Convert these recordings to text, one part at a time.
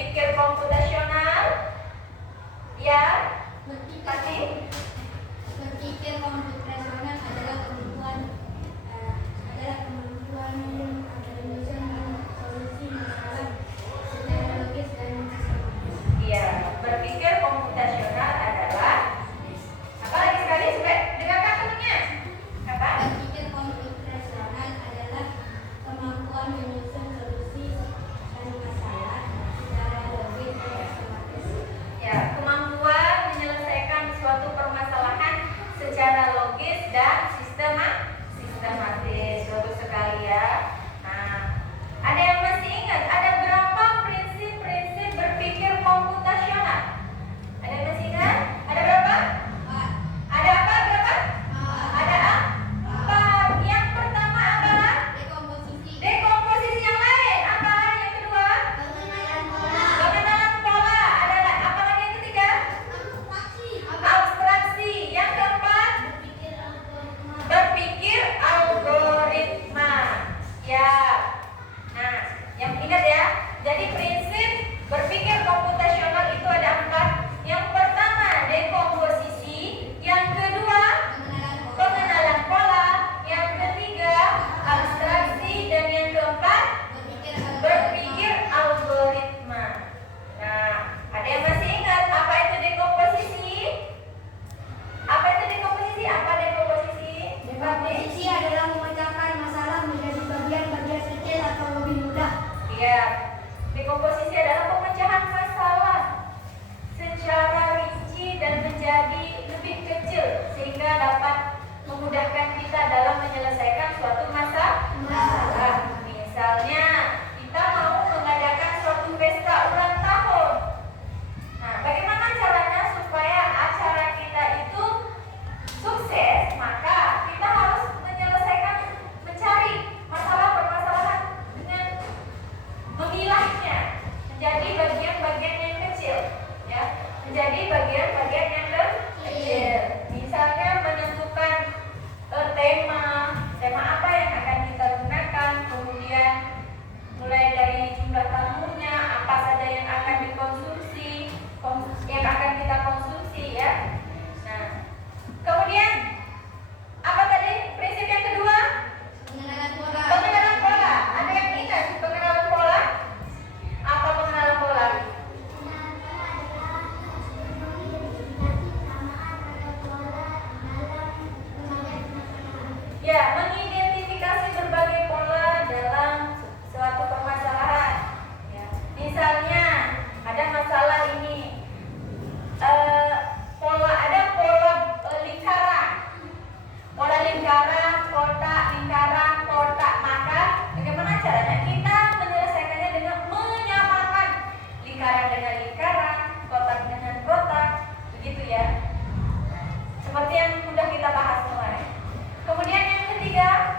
berpikir komputasional. Ya, pasti. Berpikir komputasional adalah kemampuan menyusun solusi masalah secara logis dan sistematis. Iya, berpikir komputasional adalah apa lagi sekali? Dengarkan bunyinya. Apa? Berpikir komputasional adalah kemampuan menyusun solusi dan masalah secara logis dan sistematis. Ya, kemampuan menyelesaikan suatu permasalahan secara logis dan sistematis. Bagus sekali ya. Nah, ada yang masih ingat ada berapa prinsip-prinsip berpikir komputasional? Ada yang masih ingat? Ada berapa? Ada apa? Berapa? Ada empat. Yang pertama adalah dekomposisi. Yang lain apa? Yang kedua? Pengenalan pola. Ada apa lagi yang ketiga? Abstraksi. Yang keempat? Berpikir algoritma. Ya. Nah, yang ingat ya. Jadi prinsip berpikir komputasional itu ada empat. Yang pertama dekomposisi. Yang kedua pengenalan pola. Yang ketiga abstraksi. Dan yang keempat berpikir algoritma. Nah, ada yang masih ingat apa itu dekomposisi? Apa itu dekomposisi? Apa dekomposisi? Dekomposisi adalah memecahkan masalah menjadi bagian-bagian kecil atau lebih mudah. Iya. Dekomposisi adalah pemecahan masalah secara rinci dan menjadi lebih kecil sehingga dapat memudahkan kita dalam menyelesaikan suatu masalah. Misalnya kita mau mengadakan suatu pesta ulang tahun. Nah, bagaimana caranya supaya acara kita itu sukses? Maka kita harus mencari permasalahan dengan memilahnya menjadi bagian-bagian yang kecil, ya, menjadi bagian-bagian yang kecil. Misalnya menentukan tema apa yang akan kita gunakan, kemudian mulai dari jumlah tamunya, apa saja yang akan dikonsumsi, yang akan kita konsumsi, ya. Nah, kemudian apa tadi prinsip yang kedua? Pengenalan pola. Ada yang ingat pengenalan pola? Apa pengenalan pola? Ya, mengidentifikasi berbagai pola dalam suatu permasalahan. Ya. Misalnya ada masalah ini, ada pola lingkaran, kotak. Maka bagaimana caranya kita menyelesaikannya dengan menyamakan lingkaran dengan lingkaran, kotak dengan kotak, begitu ya. Seperti yang sudah kita bahas kemarin. Kemudian yang ketiga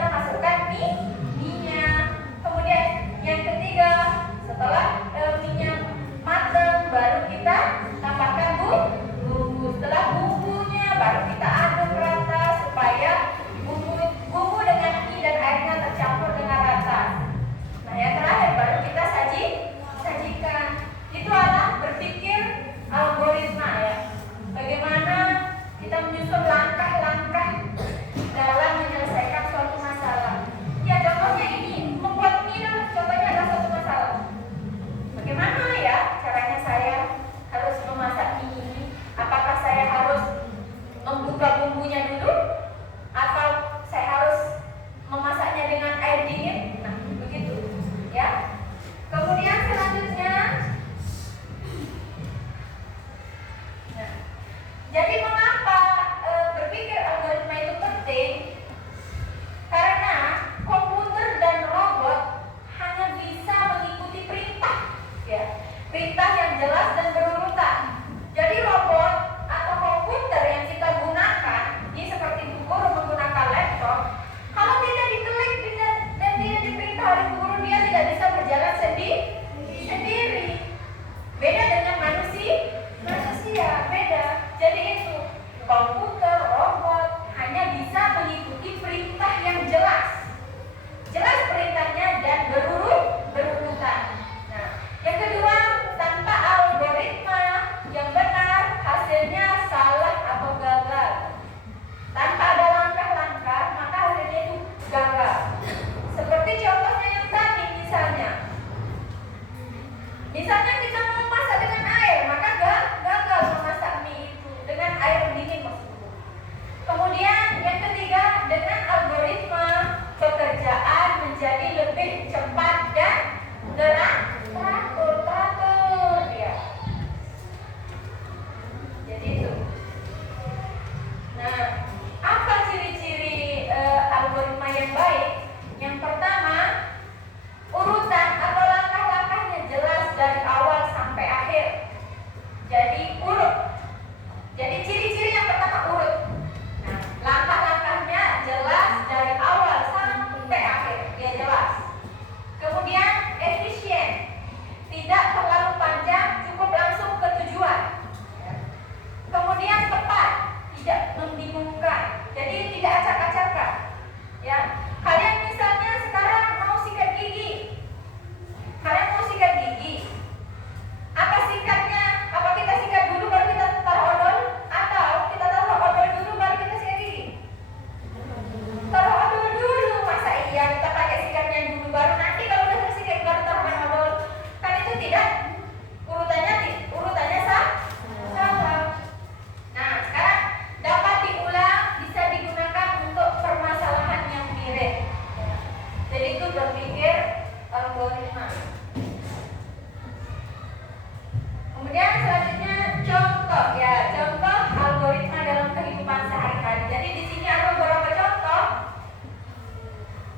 kita masukkan minyak. Kemudian yang ketiga, setelah minyak matang baru kita tambahkan bumbu. Setelah bumbunya baru kita aduk rata supaya bumbu dengan mie dan airnya tercampur dengan rata. Nah, yang terakhir baru kita sajikan. Itu adalah berpikir algoritma ya. Bagaimana kita menyusun langkah-langkah dalam menyelesaikan suatu masalah. Ya, contohnya ini membuat mie, contohnya adalah suatu masalah. Bagaimana ya caranya saya harus memasak mie ini? Apakah saya harus membuka bumbunya dulu atau saya harus memasaknya dengan air dingin? Nah, begitu ya. Kemudian selanjutnya, nah, jadi mengapa berpikir algoritma itu penting? Karena komputer dan robot hanya bisa mengikuti perintah, ya, perintah yang jelas dan berurutan. Jadi robot atau komputer yang kita gunakan, ini seperti guru menggunakan laptop, kalau tidak diklik dan tidak diperintah oleh guru, dia tidak bisa berjalan sendiri. Beda dengan manusia, beda. Jadi itu komputer, robot hanya bisa mengikuti perintah yang jelas perintahnya dan berurutan. Nah, yang kedua, tanpa algoritma yang benar, hasilnya salah atau gagal. Tanpa ada langkah-langkah, maka hasilnya itu gagal. Seperti contohnya yang tadi, misalnya kita mau memasak dengan air, maka gagal memasak mie itu dengan air dingin maksudku. Kemudian yang ketiga, dengan algoritma pekerjaan menjadi lebih cepat dan teratur ya. Jadi itu. Nah, apa ciri-ciri algoritma yang baik? Yang pertama, urutan atau langkah-langkahnya jelas dari awal sampai akhir. Jadi urut. Jadi ciri-ciri yang pertama urut. Nah, langkah-langkahnya jelas dari awal sampai akhir, dia jelas. Kemudian efisien, tidak terlalu panjang, cukup langsung ke tujuan. Kemudian tepat, tidak membingungkan, jadi tidak acak-acakan. Ya, kalian misalnya sekarang mau sikat gigi. Apa sikatnya? Apa kita sikat dulu baru kita taruh odol? Atau kita taruh odol dulu baru kita sikat gigi? Taruh odol dulu. Masa iya kita pakai sikatnya dulu baru nanti kalau udah selesai sikat baru taruhkan odol? Kan itu tidak, urutannya salah. Nah, sekarang dapat diulang, bisa digunakan untuk permasalahan yang mirip. Jadi itu berpikir algoritma. Kemudian selanjutnya contoh algoritma dalam kehidupan sehari-hari. Jadi di sini ada beberapa contoh.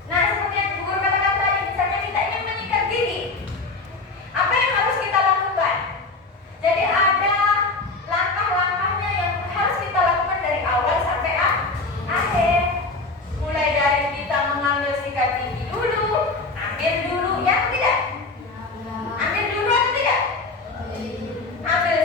Nah, seperti yang guru katakan tadi, misalnya kita ingin menyikat gigi, apa yang harus kita lakukan? Jadi ada langkah-langkahnya yang harus kita lakukan dari awal sampai akhir. Mulai dari kita mengambil sikat gigi dulu, ambil dulu, ya tidak? Ambil dulu atau tidak? Ambil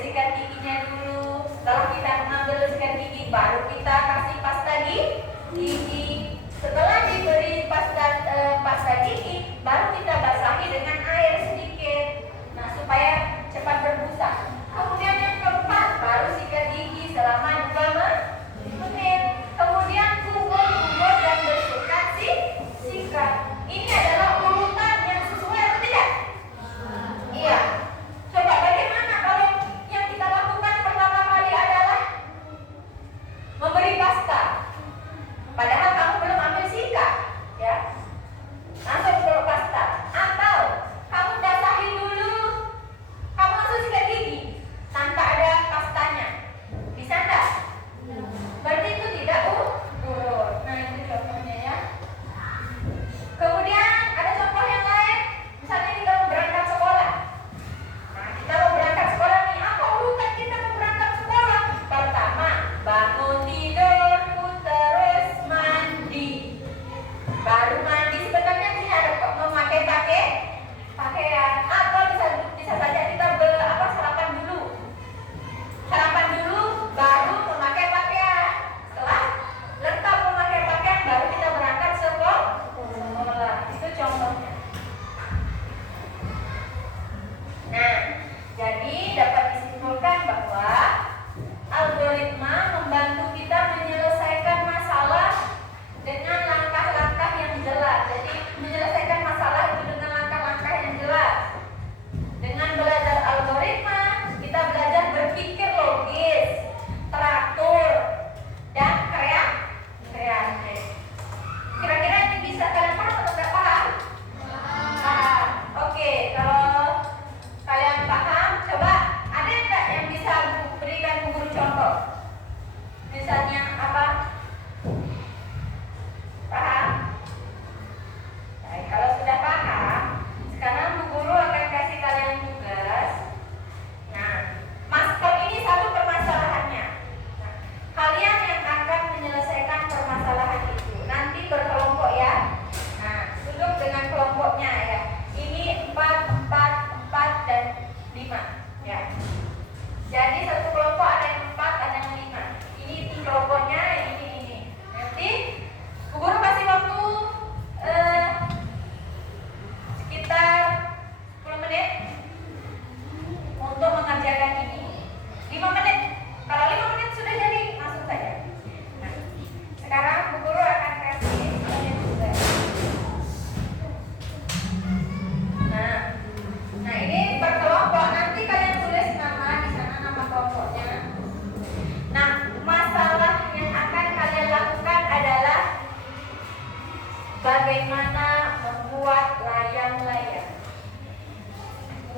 sikat giginya dulu. Setelah kita mengambil sikat gigi, baru kita kasih pasta gigi. Setelah diberi pasta gigi, baru kita basahi dengan air sedikit. Nah, supaya cepat berbusa. Kemudian yang keempat, baru sikat gigi selama 2 menit. Kemudian kumpul dan bersihkan sikat. Ini adalah urutan yang sesuai atau tidak? Iya. Coba bagaimana kalau yang kita lakukan pertama kali adalah memberi pasta, padahal kamu belum ambil sikat, ya? Langsung bawa pasta.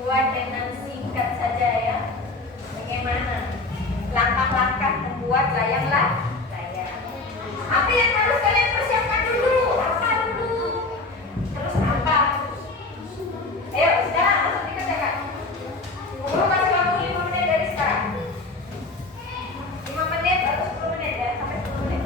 Buat dengan singkat saja ya. Bagaimana langkah-langkah membuat layang-layang? Apa yang harus kalian persiapkan dulu? Apa dulu? Terus apa? Ayo sekarang langsung dikerjakan. Guru kasih waktu 5 menit dari sekarang. 5 menit atau 10 menit ya, sampai 10 menit.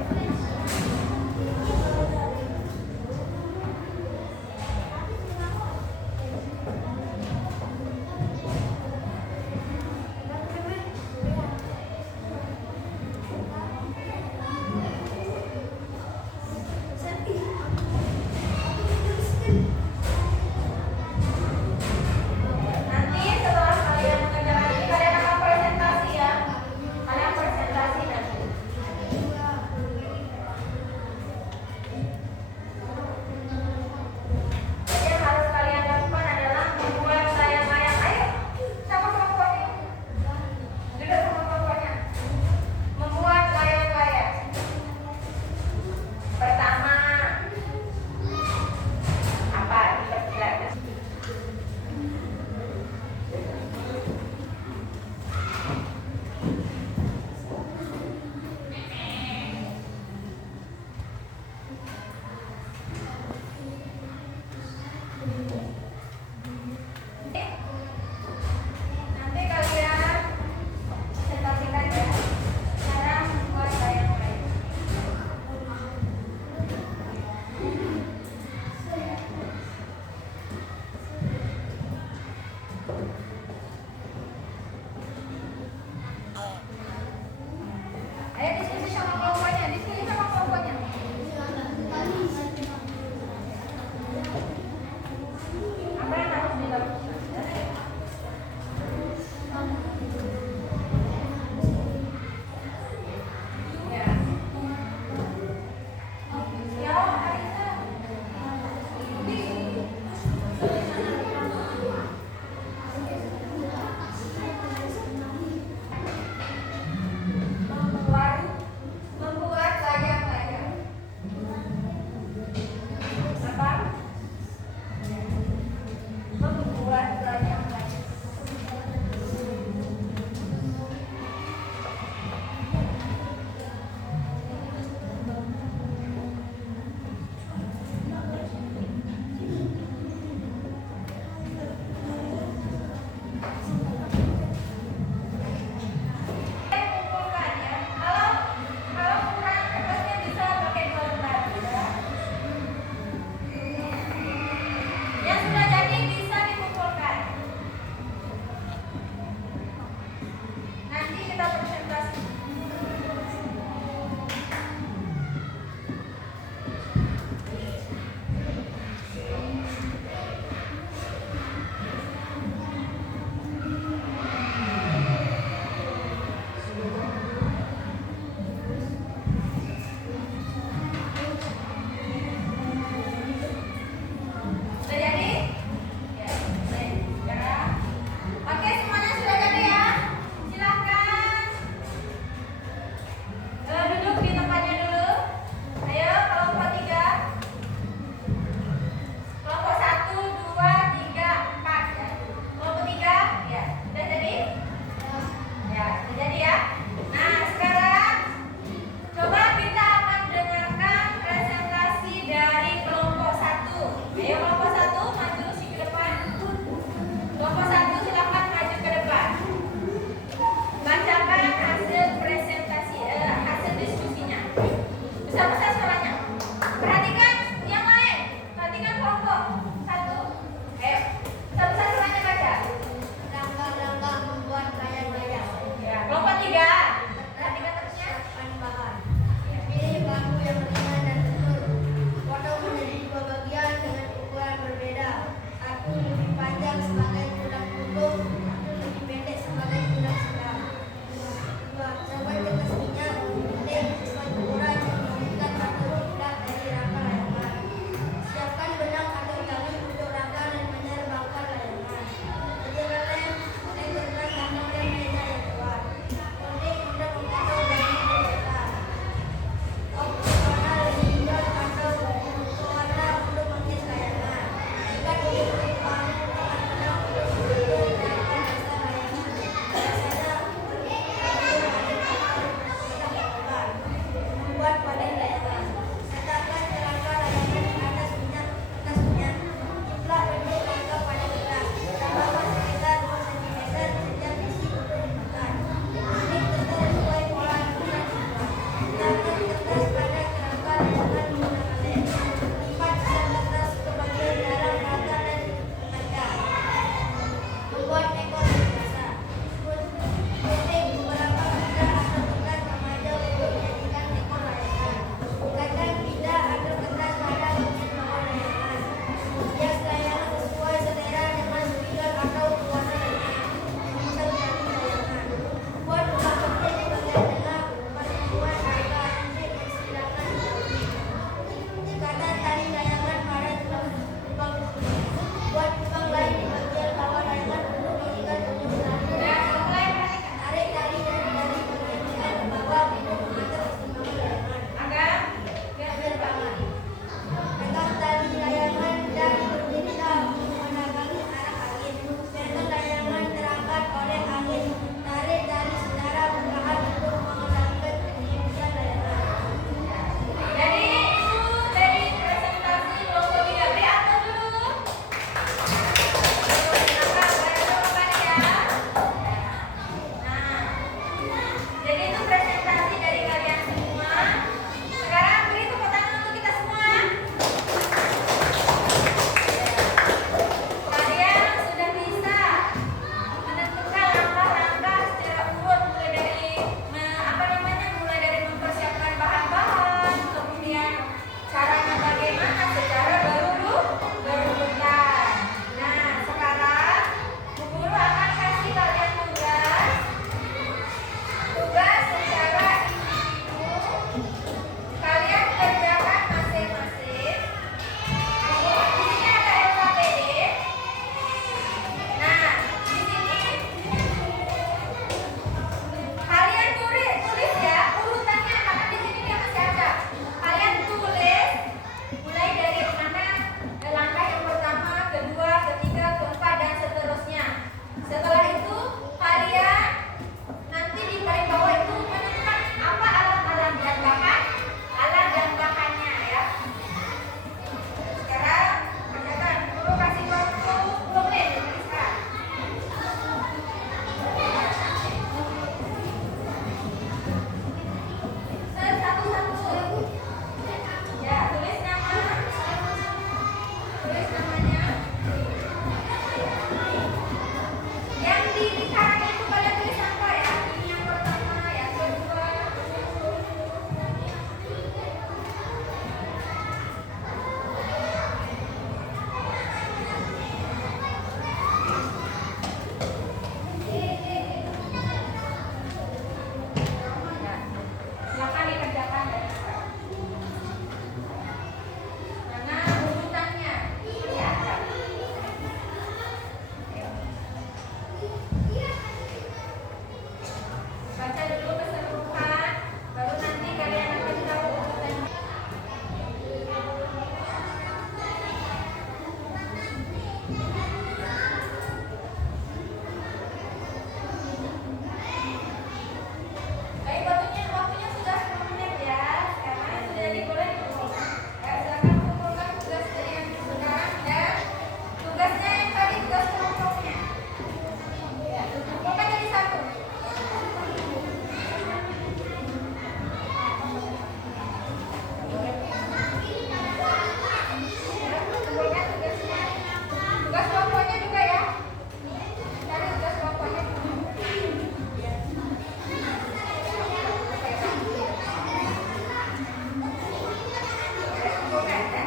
bukan.